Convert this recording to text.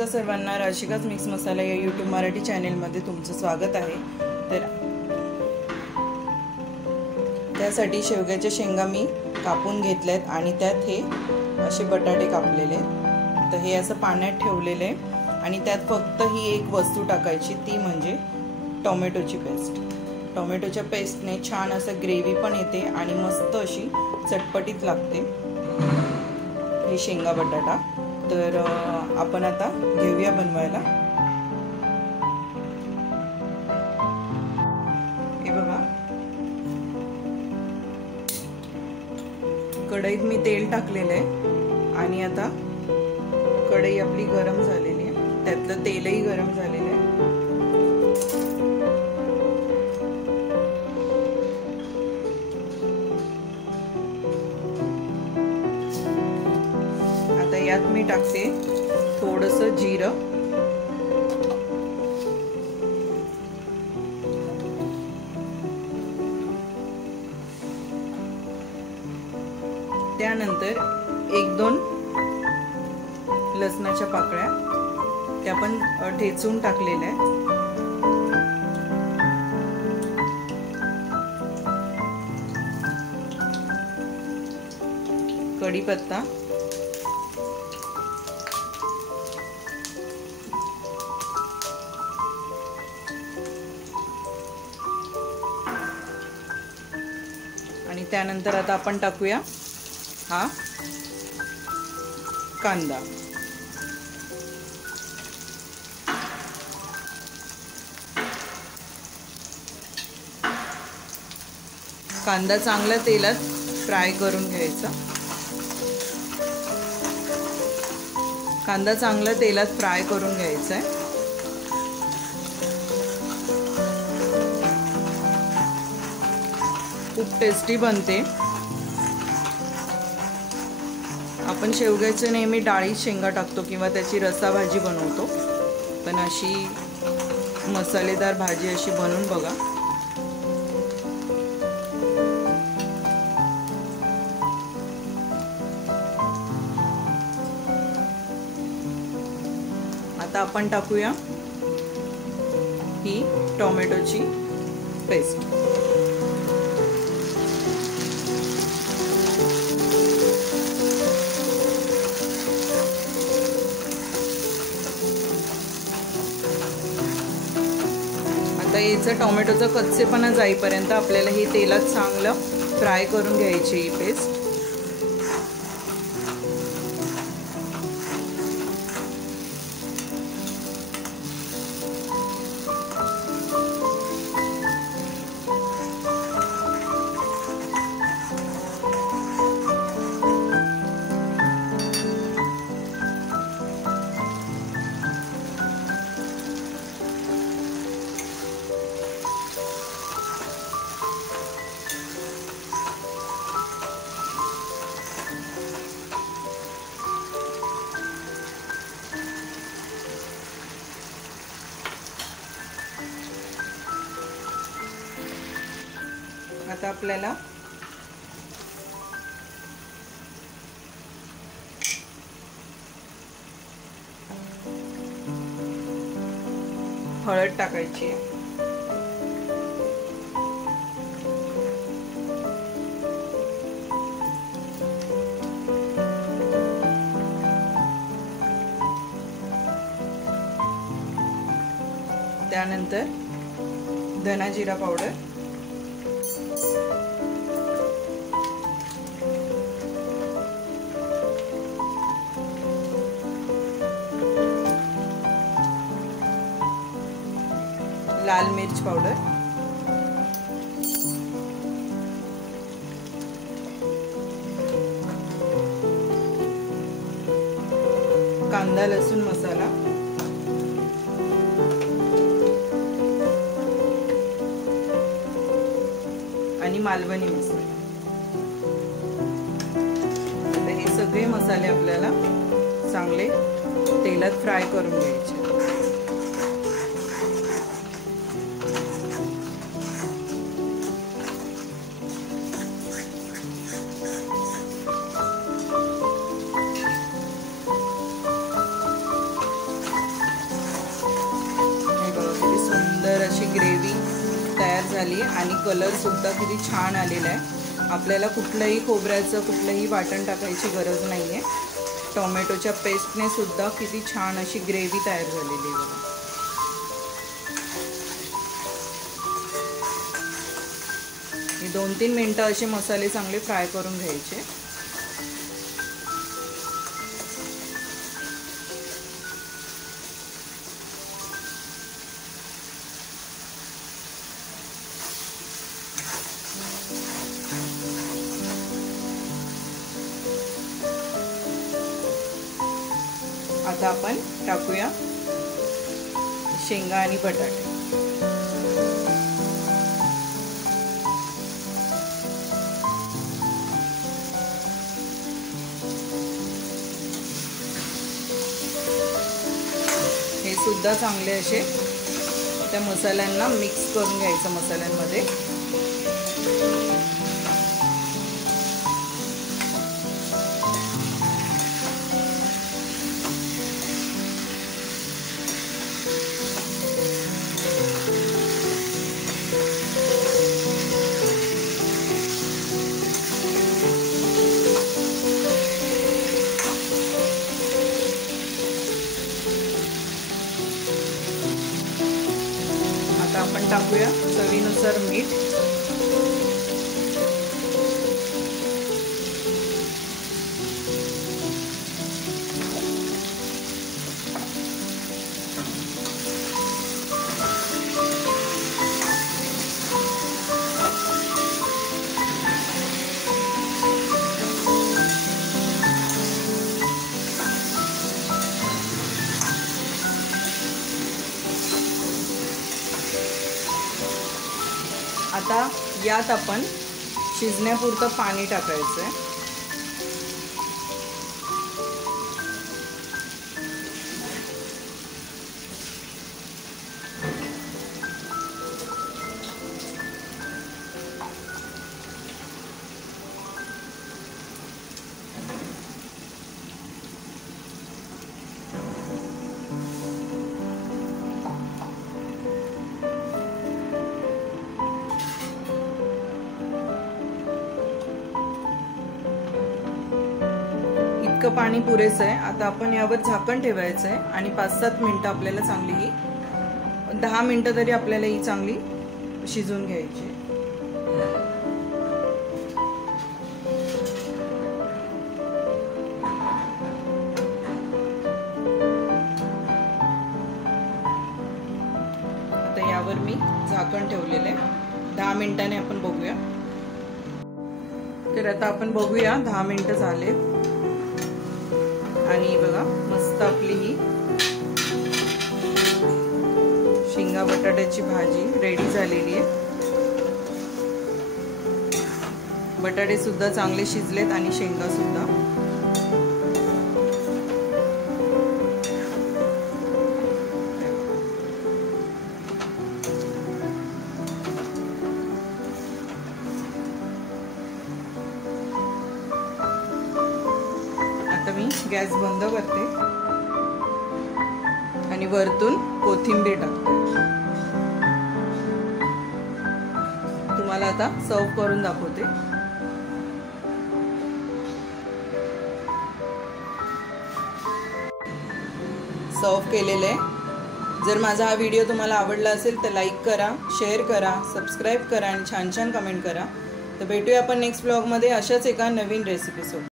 नमस्कार सर्वांना, राशिकाच मिक्स मसाला या यूट्यूब मराठी चॅनेलमध्ये तुमचं स्वागत आहे। तर त्यासाठी शेवग्याच्या शेंगा मी कापून घेतल्यात आणि त्यात हे असे बटाटे कापलेले, तर हे असं पाण्यात ठेवलेले आणि त्यात फक्त ही एक वस्तू टाकायची, ती म्हणजे टोमॅटोची पेस्ट। टोमॅटोच्या पेस्टने छान असं ग्रेव्ही पण येते आणि मस्त अशी चटपटीत लागते हे शेंगा बटाटा। तर आपण आता घेऊया बनवायला। हे बघा, कढईत मी तेल टाकलेलं आहे आणि आता कढई आपली गरम झालेली आहे, त्यातलं तेलही गरम झालेलं आहे। आता यात मी टाकते थोडंसं जिरं, त्यानंतर 1-2 लसणाच्या पाकळ्या त्या पण ठेचून टाकलेल्या आहेत। कढीपत्ता, आणि त्यानंतर आता आपण टाकूया हा कांदा। कांदा चांगला तेलात फ्राय करून घ्यायचा। कांदा चांगला तेलात फ्राय करून घ्यायचा आहे। खूप टेस्टी बनते। आपण शेवग्याचे नेहमी डाळीत शेंगा टाकतो किंवा त्याची रस्सा भाजी बनवतो, पण अशी मसालेदार भाजी अशी बनवून बघा। आता आपण टाकूया ही टोमॅटोची पेस्ट। आता याचं टोमॅटोचा कच्चेपणा जाईपर्यंत आपल्याला ही तेलात चांगलं फ्राय करून घ्यायची ही पेस्ट। आता आपल्याला हळद टाकायची आहे। त्यानंतर धना जिरा पावडर, लाल मिर्च पावडर, कांदा लसूण मसाला, आणि मालवणी मसाला। आता हे सगळे मसाले आपल्याला चांगले तेलात फ्राय करून घ्यायचे। झाली आणि कलरसुद्धा किती छान आलेला आहे। आपल्याला कुठलंही खोबऱ्याचं कुठलंही वाटण टाकायची गरज नाही आहे। टोमॅटोच्या पेस्टने सुद्धा किती छान अशी ग्रेव्ही तयार झालेली आहे बघा। हे 2-3 मिनिटं असे मसाले चांगले फ्राय करून घ्यायचे। आता आपण टाकूया शेंगा आणि बटाटे। हे सुद्धा चांगले असे त्या मसाल्यांना मिक्स करून घ्यायचं मसाल्यांमध्ये। आता आपण टाकूया चवीनुसार मीठ। आता यात आपण शिजण्यापुरतं पाणी टाकायचं आहे। इतकं पाणी पुरेसं आहे। आता आपण यावर झाकण ठेवायचं आहे आणि 5-7 मिनिटं आपल्याला चांगली ही 10 मिनिटं तरी आपल्याला ही चांगली शिजून घ्यायची। आता यावर मी झाकण ठेवलेलं आहे। 10 मिनिटांनी आपण बघूया। तर आता आपण बघूया 10 मिनिटं झाले आणि बघा मस्त आपली ही शेंगा बटाट्याची भाजी रेडी झालेली आहे। बटाटे सुद्धा चांगले शिजलेत आणि शेंगा सुद्धा। आता मी गॅस बंद करते आणि वरतून कोथिंबीर टाकते। तुम्हाला आता सर्व करून दाखवते। सर्व केलेले आहे। जर माझा हा व्हिडिओ तुम्हाला आवडला असेल तर लाईक करा, शेअर करा, सबस्क्राईब करा आणि छान छान कमेंट करा। तर भेटूया आपण नेक्स्ट ब्लॉगमध्ये अशाच एका नवीन रेसिपी सोबत।